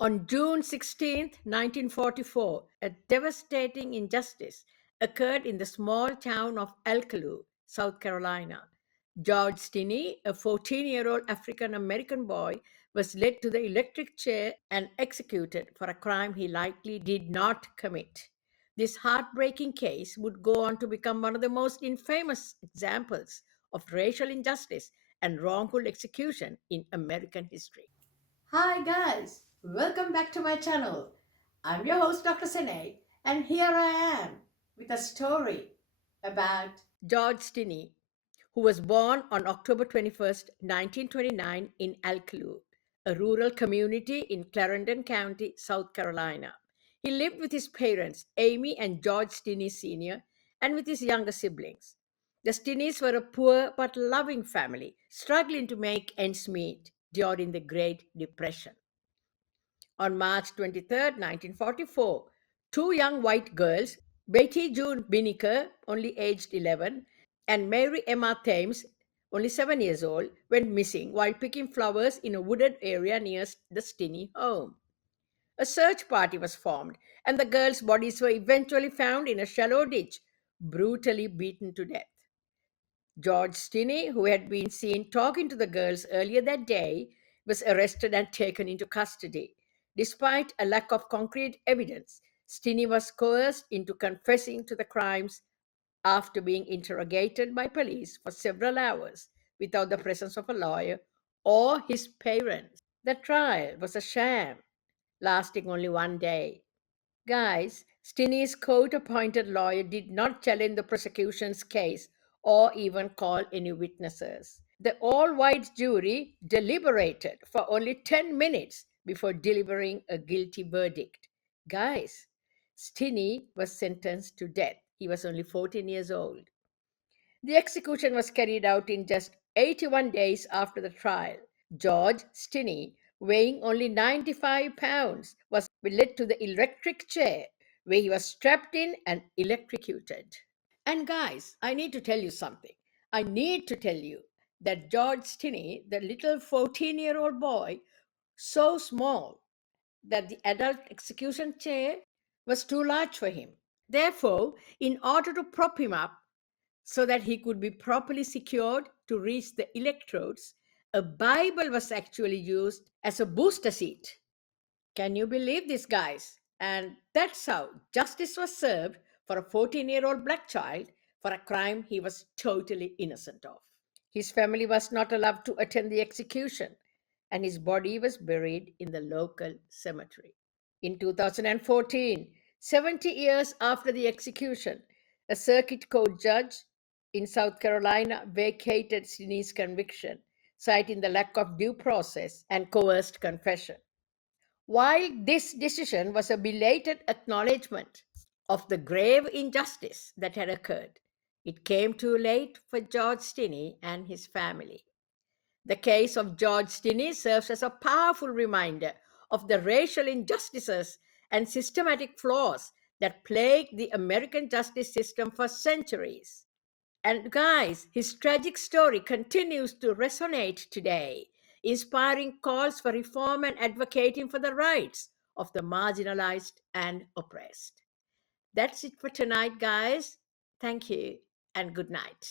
On June 16th, 1944, a devastating injustice occurred in the small town of Elkalu, South Carolina. George Stinney, a 14-year-old African American boy, was led to the electric chair and executed for a crime he likely did not commit. This heartbreaking case would go on to become one of the most infamous examples of racial injustice and wrongful execution in American history. Hi guys, welcome back to my channel. I'm your host Dr. Sene and here I am with a story about George Stinney, who was born on October 21st, 1929, in Alcaloo, a rural community in Clarendon County, South Carolina. He lived with his parents, Amy and George Stinney Sr., and with his younger siblings. The Stinneys were a poor but loving family, struggling to make ends meet during the Great Depression. On March 23rd, 1944, two young white girls, Betty June Binnicker, only aged 11, and Mary Emma Thames, only 7 years old, went missing while picking flowers in a wooded area near the Stinney home. A search party was formed, and the girls' bodies were eventually found in a shallow ditch, brutally beaten to death. George Stinney, who had been seen talking to the girls earlier that day, was arrested and taken into custody. Despite a lack of concrete evidence, Stinney was coerced into confessing to the crimes after being interrogated by police for several hours without the presence of a lawyer or his parents. The trial was a sham, lasting only 1 day. Guys, Stinney's court appointed lawyer did not challenge the prosecution's case or even call any witnesses. The all white jury deliberated for only 10 minutes before delivering a guilty verdict. Guys, Stinney was sentenced to death. He was only 14 years old. The execution was carried out in just 81 days after the trial. George Stinney, weighing only 95 pounds, was led to the electric chair where he was strapped in and electrocuted. And guys, I need to tell you something. I need to tell you that George Stinney, the little 14-year-old boy, so small that the adult execution chair was too large for him. Therefore, in order to prop him up, so that he could be properly secured to reach the electrodes, a Bible was actually used as a booster seat. Can you believe this, guys? And that's how justice was served for a 14-year-old black child for a crime he was totally innocent of. His family was not allowed to attend the execution, and his body was buried in the local cemetery. In 2014, 70 years after the execution, a circuit court judge in South Carolina vacated Sydney's conviction, citing the lack of due process and coerced confession. While this decision was a belated acknowledgement of the grave injustice that had occurred, it came too late for George Stinney and his family. The case of George Stinney serves as a powerful reminder of the racial injustices and systematic flaws that plagued the American justice system for centuries. And guys, his tragic story continues to resonate today, inspiring calls for reform and advocating for the rights of the marginalized and oppressed. That's it for tonight, guys. Thank you and good night.